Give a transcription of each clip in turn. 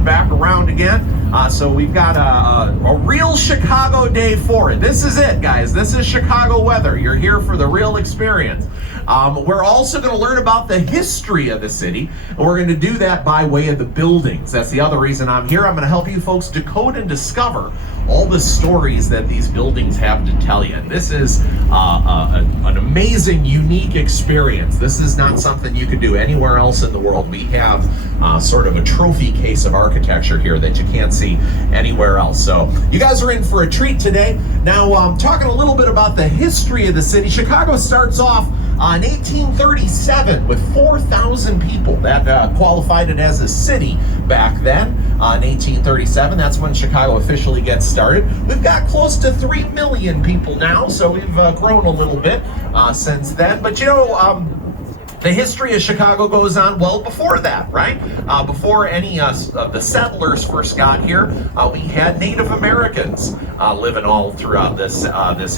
coming back around again. So we've got a real Chicago day for it. This is it, guys. This is Chicago weather. You're here for the real experience. We're also going to learn about the history of the city, and we're going to do that by way of the buildings. That's the other reason I'm here. I'm going to help you folks decode and discover all the stories that these buildings have to tell you. And this is an amazing, unique experience. This is not something you can do anywhere else in the world. We have sort of a trophy case of architecture here that you can't see anywhere else. So you guys are in for a treat today. Now, talking a little bit about the history of the city. Chicago starts off in 1837 with 4,000 people. That qualified it as a city back then. In 1837, that's when Chicago officially gets started. We've got close to 3 million people now, so we've grown a little bit since then. But you know, the history of Chicago goes on well before that, right? Before any of the settlers first got here, we had Native Americans living all throughout this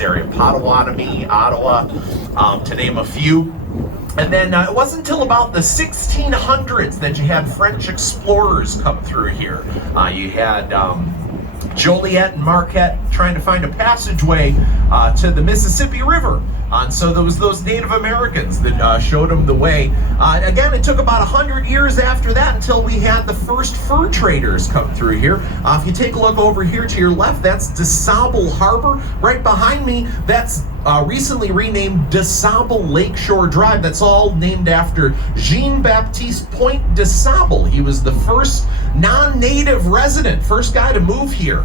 area. Potawatomi, Ottawa, to name a few. And then it wasn't until about the 1600s that you had French explorers come through here. You had Joliet and Marquette trying to find a passageway to the Mississippi River. And so there was those Native Americans that showed them the way. Again, it took about 100 years after that until we had the first fur traders come through here. If you take a look over here to your left, that's DuSable Harbor. Right behind me, that's recently renamed DuSable Lakeshore Drive. That's all named after Jean-Baptiste Point DuSable. He was the first non-native resident, first guy to move here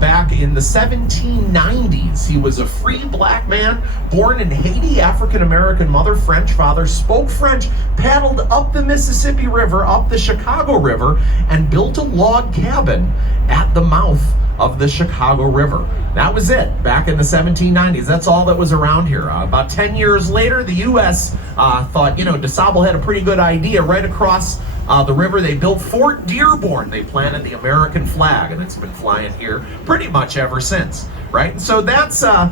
back in the 1790s. He was a free black man born in Haiti, African-American mother, French father, spoke French, paddled up the Mississippi River, up the Chicago River, and built a log cabin at the mouth of the Chicago River. That was it back in the 1790s. That's all that was around here. About 10 years later, the U.S. Thought, you know, DuSable had a pretty good idea. Right across the river, they built Fort Dearborn. They planted the American flag, and it's been flying here pretty much ever since, right? So that's how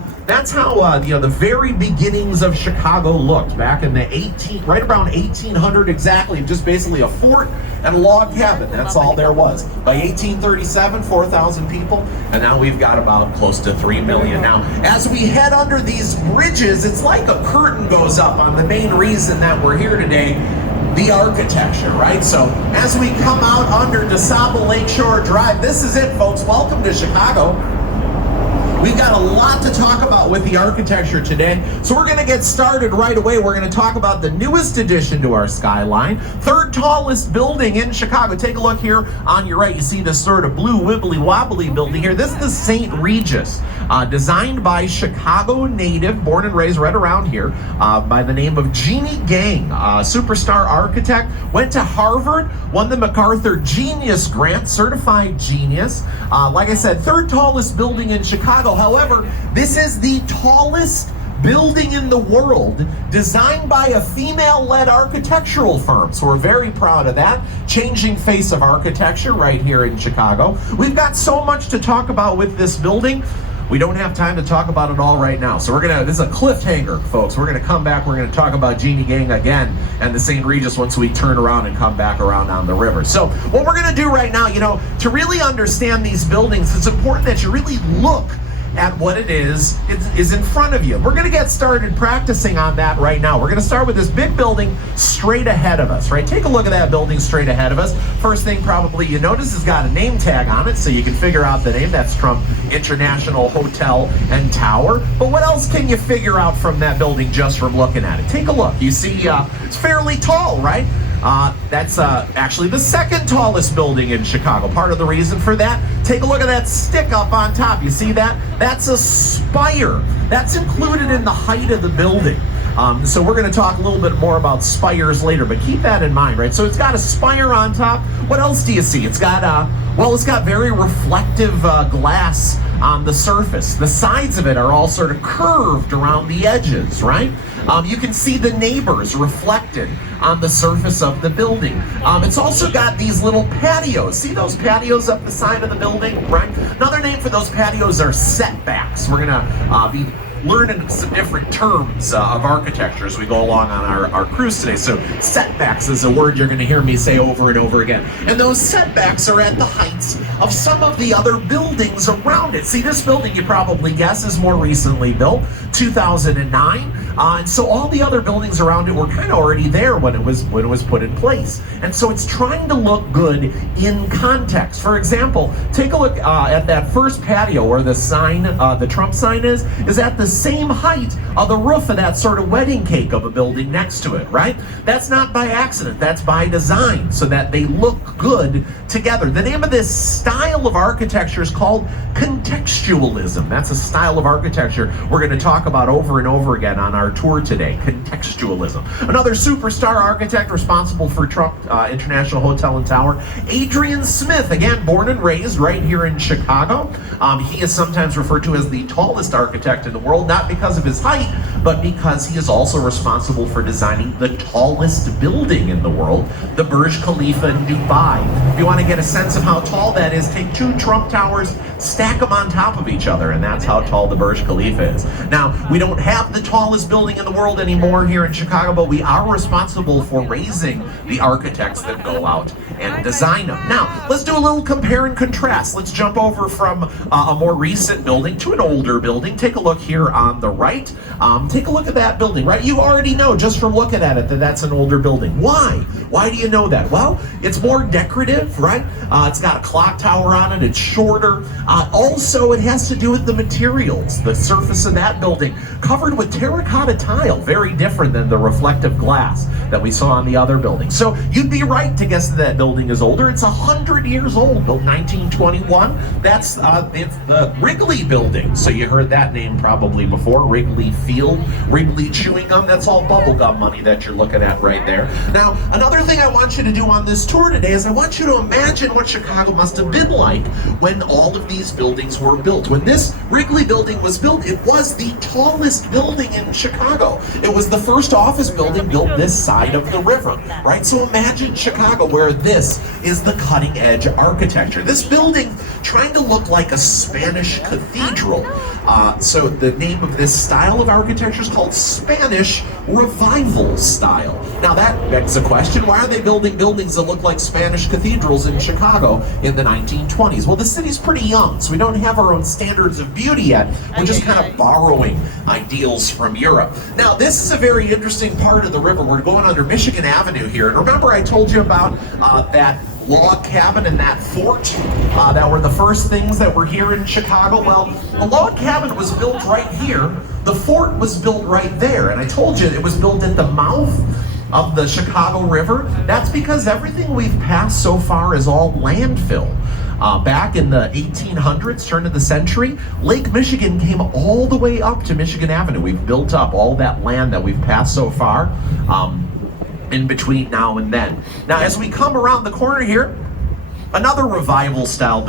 you know, the very beginnings of Chicago looked back in the right around 1800 exactly. Just basically a fort and a log cabin. That's all there was. By 1837, 4,000 people, and now we've got about close to 3 million. Now, as we head under these bridges, it's like a curtain goes up on the main reason that we're here today. The architecture, right? So as we come out under DuSable Lakeshore Drive, this is it, folks. Welcome to Chicago. We've got a lot to talk about with the architecture today, so we're going to get started right away. We're going to talk about the newest addition to our skyline, third tallest building in Chicago. Take a look here on your right. You see this sort of blue wibbly wobbly building here. This is the St. Regis, designed by Chicago native, born and raised right around here, by the name of Jeannie Gang, superstar architect, went to Harvard, won the MacArthur Genius Grant, certified genius. Like I said, third tallest building in Chicago. However, this is the tallest building in the world designed by a female-led architectural firm. So we're very proud of that. Changing face of architecture right here in Chicago. We've got so much to talk about with this building. We don't have time to talk about it all right now. So this is a cliffhanger, folks. We're gonna come back, we're gonna talk about Jeannie Gang again and the St. Regis once we turn around and come back around on the river. So what we're gonna do right now, you know, to really understand these buildings, it's important that you really look at what it is in front of you. We're going to get started practicing on that right now. We're going to start with this big building straight ahead of us, right? Take a look at that building straight ahead of us. First thing probably you notice has got a name tag on it, so you can figure out the name. That's Trump International Hotel and Tower. But what else can you figure out from that building just from looking at it? Take a look. You see it's fairly tall, right? That's actually the second tallest building in Chicago. Part of the reason for that, take a look at that stick up on top. You see that? That's a spire. That's included in the height of the building. So we're going to talk a little bit more about spires later, but keep that in mind, right? So it's got a spire on top. What else do you see? It's got it's got very reflective glass on the surface. The sides of it are all sort of curved around the edges, right? You can see the neighbors reflected on the surface of the building. It's also got these little patios. See those patios up the side of the building, right? Another name for those patios are setbacks. We're gonna be learning some different terms of architecture as we go along on our cruise today. So setbacks is a word you're going to hear me say over and over again. And those setbacks are at the heights of some of the other buildings around it. See, this building, you probably guess, is more recently built, 2009. And so all the other buildings around it were kind of already there when it was put in place. And so it's trying to look good in context. For example, take a look at that first patio where the sign, the Trump sign is at the same height of the roof of that sort of wedding cake of a building next to it, right? That's not by accident, that's by design, so that they look good together. The name of this style of architecture is called contextualism. That's a style of architecture we're going to talk about over and over again on our tour today, contextualism. Another superstar architect responsible for Trump International Hotel and Tower, Adrian Smith, again, born and raised right here in Chicago. He is sometimes referred to as the tallest architect in the world, not because of his height, but because he is also responsible for designing the tallest building in the world, the Burj Khalifa in Dubai. If you want to get a sense of how tall that is, take two Trump towers, stack them on top of each other, and that's how tall the Burj Khalifa is. Now, we don't have the tallest building in the world anymore here in Chicago, but we are responsible for raising the architects that go out and design them. Now, let's do a little compare and contrast. Let's jump over from a more recent building to an older building. Take a look here on the right. Take a look at that building, right? You already know just from looking at it that that's an older building. Why? Why do you know that? Well, it's more decorative, right? It's got a clock tower on it. It's shorter. Also, it has to do with the materials. The surface of that building covered with terracotta tile, very different than the reflective glass that we saw on the other building. So you'd be right to guess that that building is older. It's 100 years old, built 1921. That's it's the Wrigley Building. So you heard that name probably before, Wrigley Field, Wrigley Chewing Gum. That's all bubblegum money that you're looking at right there. Now, another thing I want you to do on this tour today is I want you to imagine what Chicago must have been like when all of these buildings were built. When this Wrigley Building was built, it was the tallest building in Chicago. It was the first office building built this side of the river, right? So imagine Chicago where this is the cutting edge architecture. This building trying to look like a Spanish cathedral. So the name of this style of architecture is called Spanish Revival style. Now that begs the question, why are they building buildings that look like Spanish cathedrals in Chicago in the 1920s? Well, the city's pretty young, so we don't have our own standards of beauty yet. We're just kind of borrowing ideals from Europe. Now, this is a very interesting part of the river. We're going under Michigan Avenue here. And remember I told you about that log cabin and that fort that were the first things that were here in Chicago? Well, the log cabin was built right here. The fort was built right there. And I told you it was built at the mouth of the Chicago River. That's because everything we've passed so far is all landfill. Back in the 1800s, turn of the century, Lake Michigan came all the way up to Michigan Avenue. We've built up all that land that we've passed so far in between now and then. Now, as we come around the corner here, another revival style building.